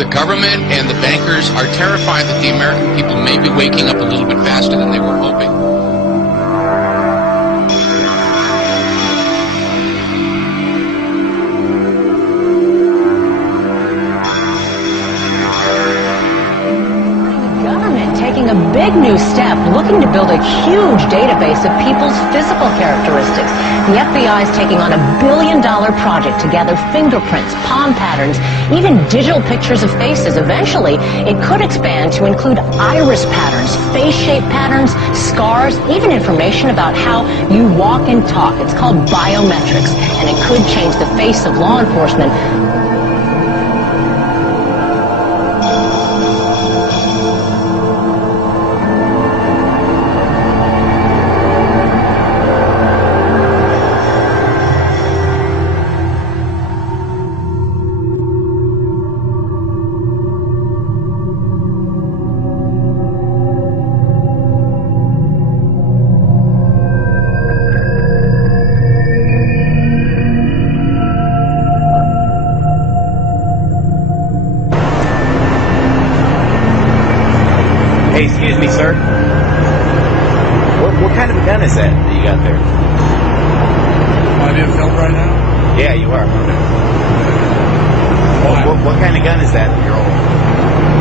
The government and the bankers are terrified that the American people may be waking up a little bit faster than they were hoping. A big new step, looking to build a huge database of people's physical characteristics. The FBI is taking on $1 billion project to gather fingerprints, palm patterns, even digital pictures of faces. Eventually, it could expand to include iris patterns, face shape patterns, scars, even information about how you walk and talk. It's called biometrics, and it could change the face of law enforcement. Hey, excuse me, sir. What kind of a gun is that you got there? Am I being filmed right now? Yeah, you are. Why? What kind of gun is that you're holding?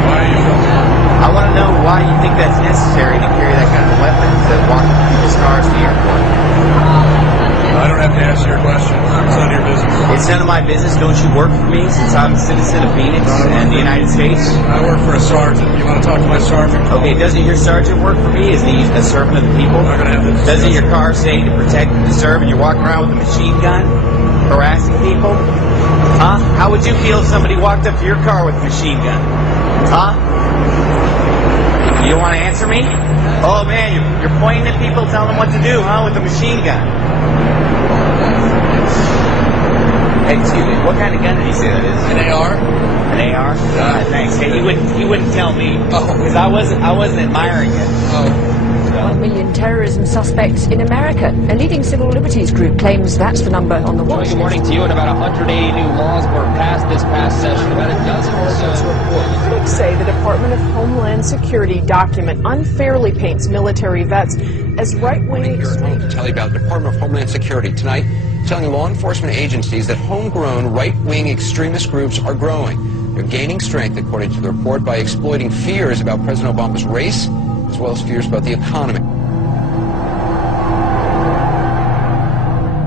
Why are you filming? I want to know why you think that's necessary to carry that kind of weapon to walk people's cars to the airport. I don't have to answer your question. It's none of your business. It's none of my business. Don't you work for me since I'm a citizen of Phoenix and the United States? I work for a sergeant. You want to talk to my sergeant? Okay, doesn't your sergeant work for me? Is he a servant of the people? I'm not going to have this. Doesn't your car say to protect and to serve, and you're walking around with a machine gun, harassing people? Huh? How would you feel if somebody walked up to your car with a machine gun? Huh? You don't want to answer me? Oh man, you're pointing at people, telling them what to do, huh? With a machine gun. Hey, excuse me. What kind of gun did he say that is? An AR? An AR? Thanks. Hey, he wouldn't tell me because I wasn't admiring it. Oh. 1 million terrorism suspects in America. A leading civil liberties group claims that's the number on the watch list. Good morning to you. And about 180 new laws were passed this past session. About a dozen or so. Critics say the Department of Homeland Security document unfairly paints military vets as right-wing extremists. To tell you about the Department of Homeland Security tonight, telling law enforcement agencies that homegrown right-wing extremist groups are growing. They're gaining strength, according to the report, by exploiting fears about President Obama's race, as well as fears about the economy.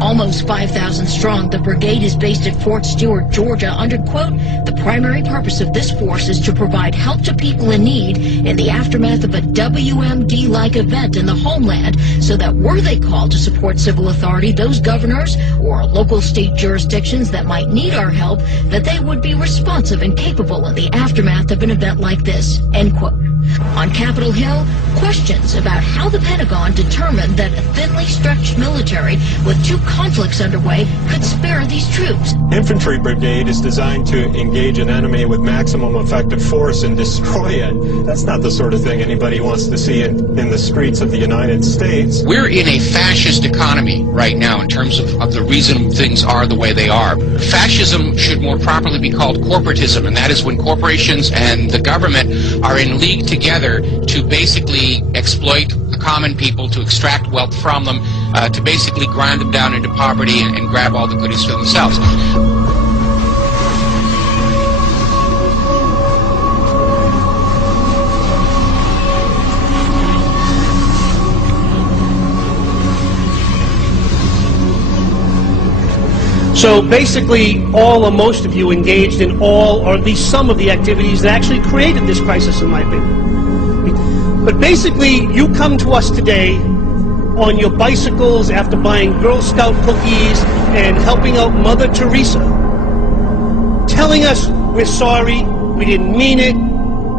Almost 5,000 strong, the brigade is based at Fort Stewart, Georgia, under, quote, the primary purpose of this force is to provide help to people in need in the aftermath of a WMD-like event in the homeland, so that were they called to support civil authority, those governors or local state jurisdictions that might need our help, that they would be responsive and capable in the aftermath of an event like this, end quote. On Capitol Hill, questions about how the Pentagon determined that a thinly stretched military with two conflicts underway could spare these troops. Infantry brigade is designed to engage an enemy with maximum effective force and destroy it. That's not the sort of thing anybody wants to see in the streets of the United States. We're in a fascist economy right now in terms of the reason things are the way they are. Fascism should more properly be called corporatism, and that is when corporations and the government are in league together to basically exploit the common people, to extract wealth from them, to basically grind them down into poverty and grab all the goodies for themselves. So basically, all or most of you engaged in all or at least some of the activities that actually created this crisis, in my opinion. But basically, you come to us today on your bicycles after buying Girl Scout cookies and helping out Mother Teresa, telling us we're sorry, we didn't mean it,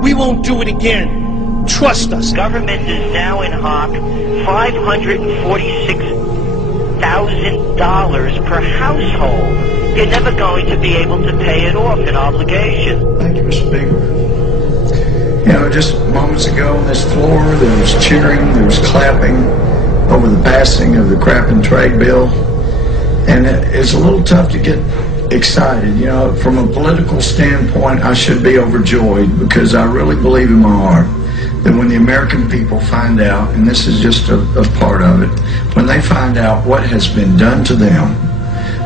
we won't do it again. Trust us. Government is now in hock $546,000 per household. You're never going to be able to pay it off in obligation. Thank you, Mr. Speaker. You know, just moments ago on this floor, there was cheering, there was clapping over the passing of the crap and trade bill. And it's a little tough to get excited. You know, from a political standpoint, I should be overjoyed because I really believe in my heart that when the American people find out, and this is just a part of it, when they find out what has been done to them,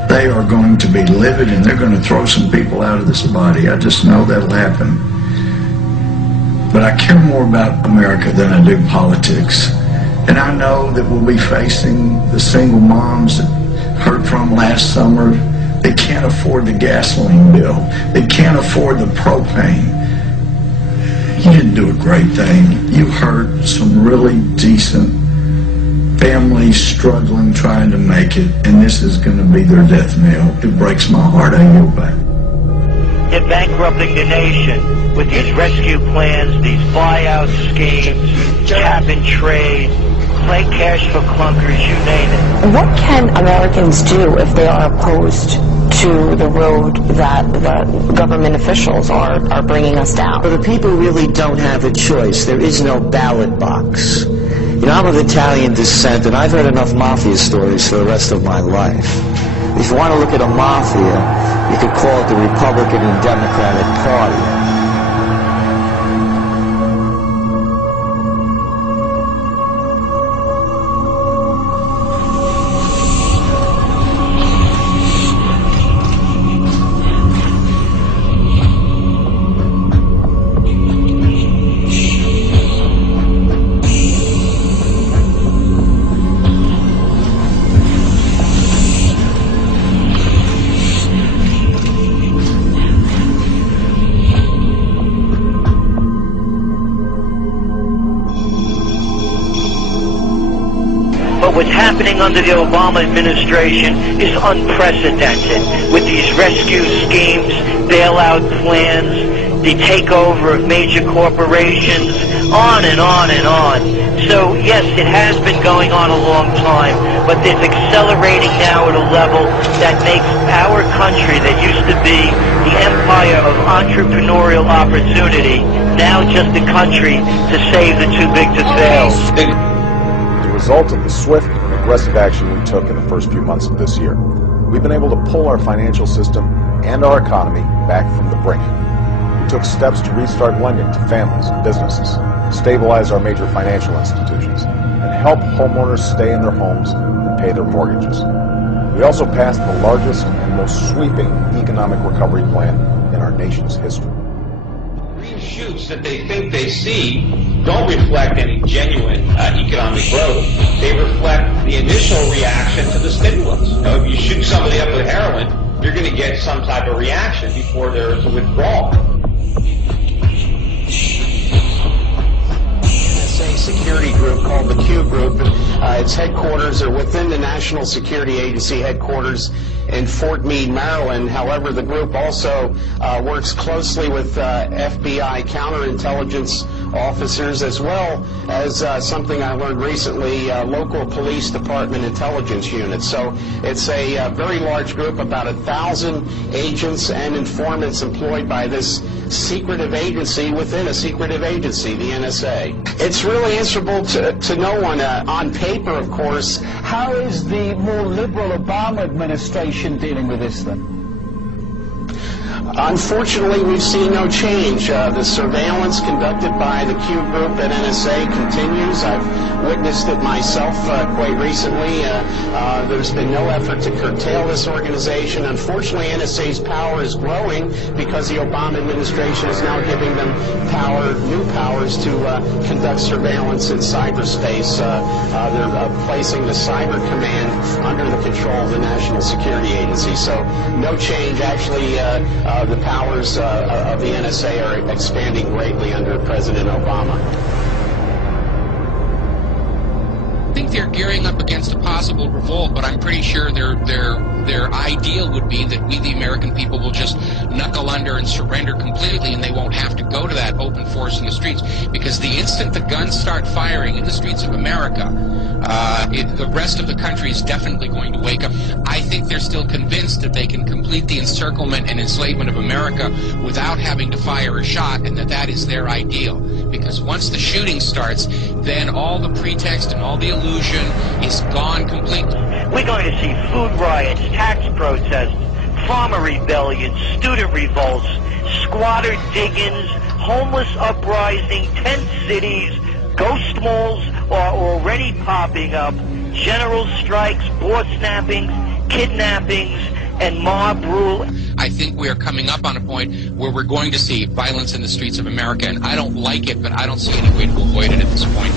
they are going to be livid and they're going to throw some people out of this body. I just know that'll happen. But I care more about America than I do politics. And I know that we'll be facing the single moms that heard from last summer. They can't afford the gasoline bill. They can't afford the propane. You didn't do a great thing. You hurt some really decent families struggling, trying to make it, and this is going to be their death knell. It breaks my heart. I yield back. You're bankrupting the nation with these rescue plans, these buyout schemes, cap and trade, play cash for clunkers, you name it. What can Americans do if they are opposed to the road that the government officials are bringing us down? Well, the people really don't have a choice. There is no ballot box. You know, I'm of Italian descent, and I've heard enough mafia stories for the rest of my life. If you want to look at a mafia, you could call it the Republican and Democratic Party. What's happening under the Obama administration is unprecedented, with these rescue schemes, bailout plans, the takeover of major corporations, on and on and on. So yes, it has been going on a long time, but it's accelerating now at a level that makes our country that used to be the empire of entrepreneurial opportunity now just a country to save the too big to fail. The result of the swift and aggressive action we took in the first few months of this year, we've been able to pull our financial system and our economy back from the brink. We took steps to restart lending to families and businesses, stabilize our major financial institutions, and help homeowners stay in their homes and pay their mortgages. We also passed the largest and most sweeping economic recovery plan in our nation's history. Green shoots that they think they see don't reflect any genuine economic growth. They reflect the initial reaction to the stimulus. You know, if you shoot somebody up with heroin, you're going to get some type of reaction before there's a withdrawal. Security group called the Q Group. Its headquarters are within the National Security Agency headquarters in Fort Meade, Maryland. However, the group also works closely with FBI counterintelligence officers, as well as something I learned recently, local police department intelligence units. So it's a very large group, about 1,000 agents and informants employed by this secretive agency within a secretive agency, the NSA. It's really answerable to no one on paper, of course. How is the more liberal Obama administration dealing with this then? Unfortunately, we've seen no change. The surveillance conducted by the Q Group at NSA continues. I've witnessed it myself quite recently. There's been no effort to curtail this organization. Unfortunately, NSA's power is growing because the Obama administration is now giving them new powers to conduct surveillance in cyberspace. They're placing the Cyber Command under the control of the National Security Agency. So no change. Actually, the powers of the NSA are expanding greatly under President Obama. I think they're gearing up against a possible revolt, but I'm pretty sure their ideal would be that we, the American people, will just knuckle under and surrender completely, and they won't have to go to that open force in the streets. Because the instant the guns start firing in the streets of America, the rest of the country is definitely going to wake up. I think they're still convinced that they can complete the encirclement and enslavement of America without having to fire a shot, and that is their ideal. Because once the shooting starts, then all the pretext and all the illusion is gone completely. We're going to see food riots, tax protests, farmer rebellions, student revolts, squatter diggings, homeless uprising, tent cities, ghost malls are already popping up, general strikes, board snappings, kidnappings, and mob rule. I think we are coming up on a point where we're going to see violence in the streets of America, and I don't like it, but I don't see any way to avoid it at this point.